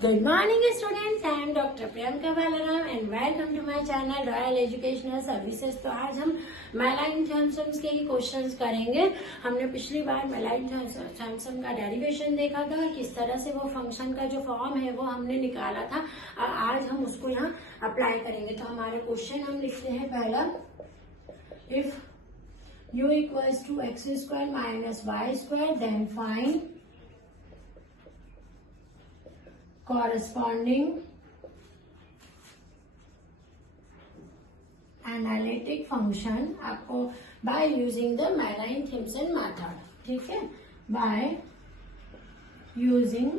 Good morning students, I am Dr. Priyanka Balaram and welcome to my channel Royal Educational Services। तो आज हम मेलाइन theorems के ही questions करेंगे। हमने पिछली बार मेलाइन थ्योरम का डेरिवेशन देखा था, किस तरह से वो फंक्शन का जो फॉर्म है वो हमने निकाला था। आज हम उसको यहाँ अप्लाई करेंगे। तो हमारे क्वेश्चन हम लिखते हैं पहला, if u equals to x square minus y square then find corresponding analytic function आपको by using the Maline-Simpson method, ठीक है, by using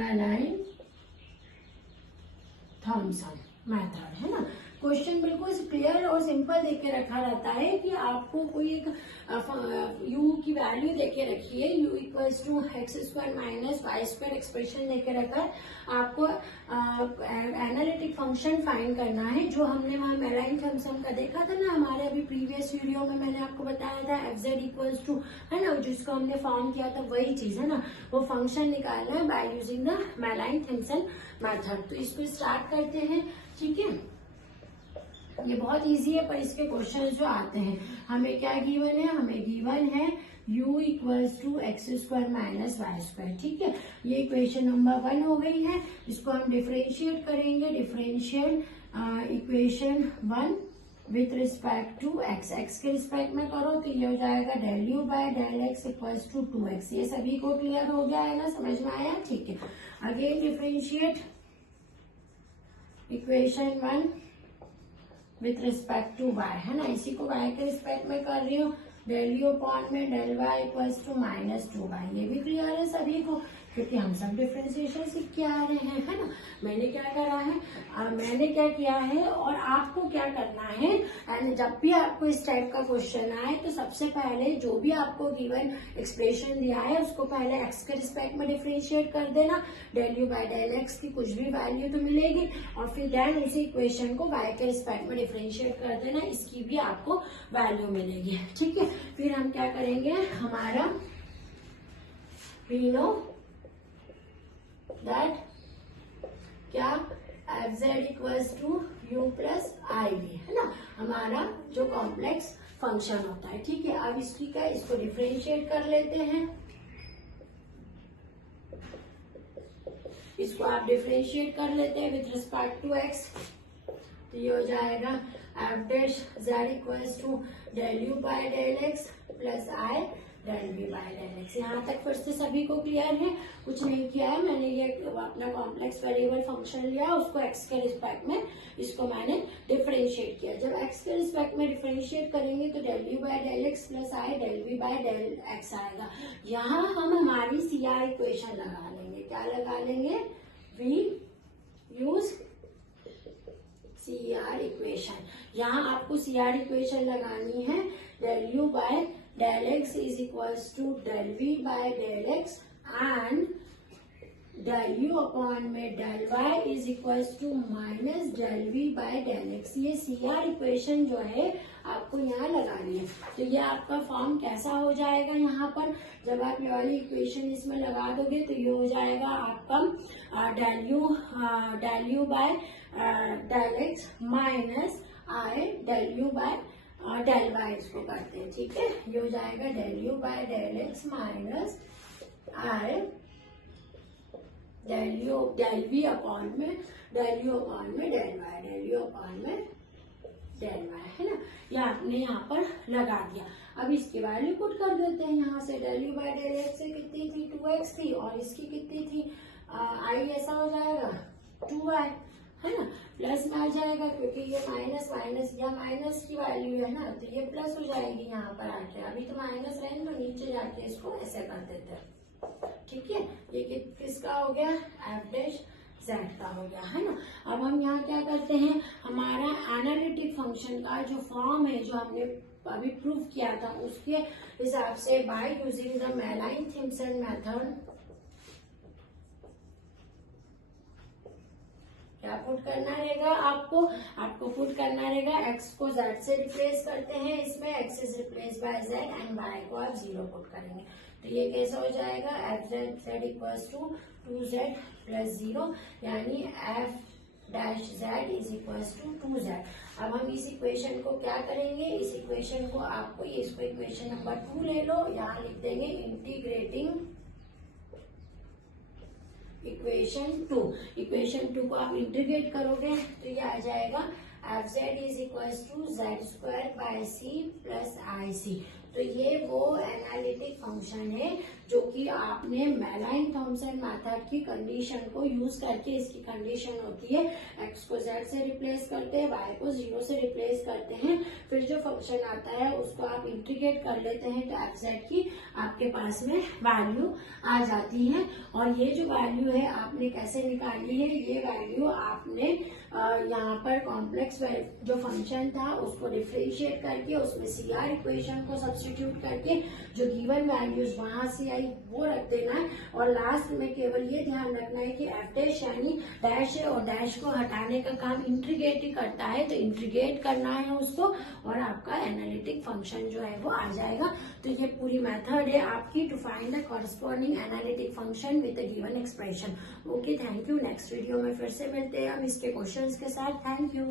Maline-Simpson method, है ना। क्वेश्चन बिल्कुल क्लियर और सिंपल देके रखा रहता है कि आपको कोई एक u की वैल्यू देके रखी है, u equals to x square minus y square expression देके रखा है। आपको एनालिटिक फंक्शन फाइंड करना है, जो हमने वहाँ मेलाइन थ्योरम का देखा था ना हमारे अभी प्रीवियस वीडियो में। मैंने आपको बताया था एफ जेड इक्वल्स टू, है ना, जिसको हमने फॉर्म किया था वही चीज है ना। वो फंक्शन निकालना है by using the मेलाइन theorem method. तो इसको स्टार्ट करते हैं, ठीक है। ये बहुत इजी है, पर इसके क्वेश्चन जो आते हैं, हमें क्या गिवन है, हमें गिवन है u equals to x square minus y square, ठीक है। ये इक्वेशन नंबर 1 हो गई है। इसको हम डिफरेंशिएट करेंगे। Differentiate equation 1 with respect to x, x के रिस्पेक्ट में करो तो ये हो जाएगा del u by del x equals to 2x। ये सभी को क्लियर हो गया है ना, समझ में आया, ठीक है। Again differentiate equation 1 with respect to y, है ना, इसी को y के रिस्पेक्ट में कर रही हूँ। डेल यू अपॉन में del y equals to minus 2y। ये भी क्लियर है सभी को, क्योंकि हम सब डिफरेंशिएशन सीख के आ रहे हैं, है ना। मैंने क्या करा है, मैंने क्या किया है और आपको क्या करना है। एंड जब भी आपको इस टाइप का क्वेश्चन आए तो सबसे पहले जो भी आपको गिवन एक्सप्रेशन दिया है उसको पहले एक्स के रिस्पेक्ट में डिफरेंशिएट कर देना। Del u by del x की कुछ भी वैल्यू तो मिलेगी, और फिर देन इसी इक्वेशन को वाई के रिस्पेक्ट में डिफरेंशिएट कर देना, इसकी भी आपको वैल्यू मिलेगी, ठीक है। फिर हम क्या करेंगे, हमारा वी नो दैट क्या f z equals to u plus i v, है ना, हमारा जो कॉम्प्लेक्स फंक्शन होता है, ठीक है। अब इसकी क्या, इसको डिफरेंशिएट कर लेते हैं। इसको आप डिफरेंशिएट कर लेते हैं विथ रिस्पेक्ट टू एक्स, तो ये हो जाएगा f dash z equals to del u by del x plus i del v by del x. यहाँ तक फिर से सभी को क्लियर है, कुछ नहीं किया है मैंने। ये अपना कॉम्प्लेक्स वेरिएबल फंक्शन लिया, उसको एक्स के रिस्पेक्ट में इसको मैंने डिफरेंशिएट किया। जब एक्स के रिस्पेक्ट में डिफरेंशिएट करेंगे तो del u by del x plus i del v by del x आएगा। यहाँ हम हमारी सी आर इक्वेशन लगा लेंगे। क्या लगा लेंगे, we use C R equation. यहाँ आपको सी आर इक्वेशन लगानी है। Del u by del x is equals to del v by del x and del u upon में del y is equals to minus del v by del x. ये C R equation जो है आपको यहाँ लगानी है। तो ये आपका फॉर्म कैसा हो जाएगा, यहाँ पर जब आप ये वाली इक्वेशन इसमें लगा दोगे तो ये हो जाएगा आपका del u by del x minus i del u by del y, इसको करते हैं, ठीक है। ये हो जाएगा del u by del x minus i del v upon में डेल यू अपॉन में del y, del u upon में डेल वाई, है ना। ये आपने यहाँ पर लगा दिया। अब इसकी वैल्यू पुट कर देते हैं यहाँ से। Del u by del x से कितनी थी, 2x थी, और इसकी कितनी थी, आई ऐसा हो जाएगा 2y, है ना। प्लस में आ जाएगा क्योंकि ये माइनस माइनस या माइनस की वैल्यू है ना, तो ये प्लस हो जाएगी यहाँ पर आके। अभी तो माइनस रहेंगे तो नीचे जाके इसको ऐसे कर देते हैं, ठीक है। ये किसका हो गया, एफ डैश जेड का हो गया, है ना। अब हम यहाँ क्या करते हैं, हमारा एनालिटिक फंक्शन का जो फॉर्म है जो हमने अभी प्रूव किया था उसके हिसाब से by using the मेलाइन theorem method क्या पुट करना रहेगा, आपको पुट करना रहेगा एक्स को जेड से रिप्लेस करते हैं। इसमें x is replace by z and y को आप 0 पुट करेंगे। तो ये कैसा हो जाएगा, f z equals to 2z plus 0, यानी f dash z is equals to 2z। अब हम इस इक्वेशन को क्या करेंगे, इस इक्वेशन को आपको इसको इक्वेशन नंबर 2 ले लो, यहाँ लिख देंगे इंटीग्रेटिंग इक्वेशन 2 को आप इंटीग्रेट करोगे तो ये आ जाएगा f z is equals to z square by c plus i c. तो ये वो एनालिटिक फंक्शन है जो कि आपने मेलाइन थॉमसन मेथड की कंडीशन को यूज करके, इसकी कंडीशन होती है x को z से रिप्लेस करते हैं, y को 0 से रिप्लेस करते हैं, फिर जो फंक्शन आता है उसको आप इंटीग्रेट कर लेते हैं तो एफ जेड की आपके पास में वैल्यू आ जाती है। और ये जो वैल्यू है आपने कैसे निकाली है, ये वैल्यू आपने यहाँ पर कॉम्प्लेक्स जो फंक्शन था उसको डिफरेंशिएट करके उसमें CR इक्वेशन को सब्स्टिट्यूट करके जो गिवन वैल्यूज वहां से आई वो रख देना है। और लास्ट में केवल ये ध्यान रखना है कि एफ डैश यानी डैश है और डैश को हटाने का काम इंटीग्रेट ही करता है, तो इंटीग्रेट करना है उसको और आपका एनालिटिक फंक्शन जो है वो आ जाएगा। तो ये पूरी मेथड है आपकी to find the corresponding analytic function with the given expression. Okay, thank you. Next video में फिर से मिलते हैं हम इसके क्वेश्चंस के साथ। Thank you.